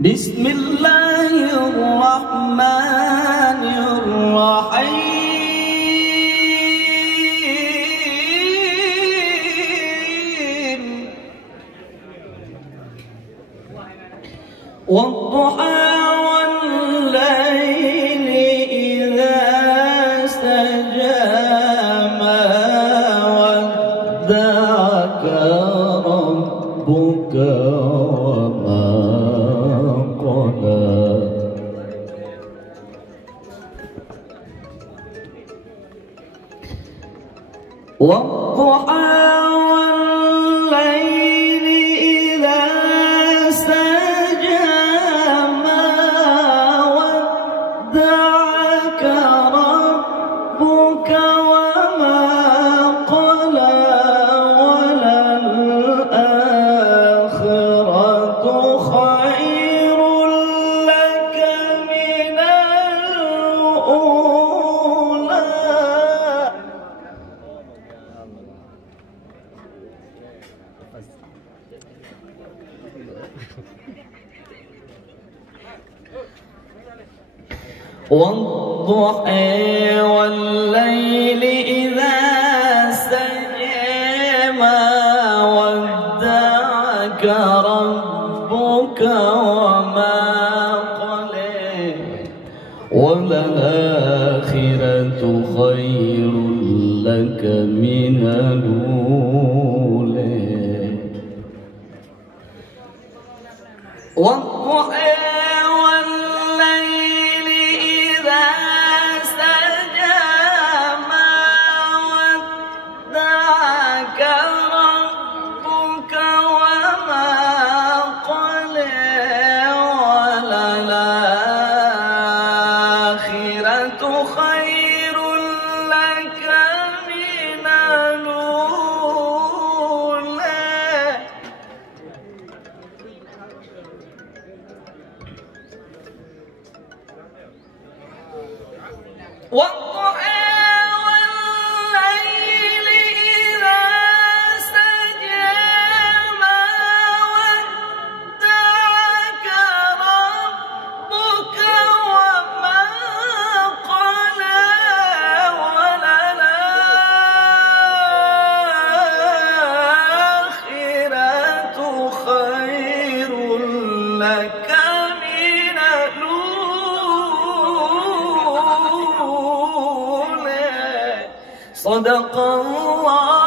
Bismillahirrahmanirrahim. Wadduha wal-laili idza saja ma wadda'aka rabbuka wa ma qala. Wadduha wal-laili idza saja ma wadda'aka rabbuka wa ma qala. Wal-akhiratu khairun laka minal ula. والضحى والليل إذا سجى ما ودعك ربك وما قلى. وللآخرة خير لك من الأولى. والضحى والليل إذا سجى ما ودعك ربك وما قلى. وللآخرة خير لك من الأولى. والضحى والليل إذا سجى ما ودعك ربك وما قلى. وللآخرة خير لك من الأولى. صدق الله.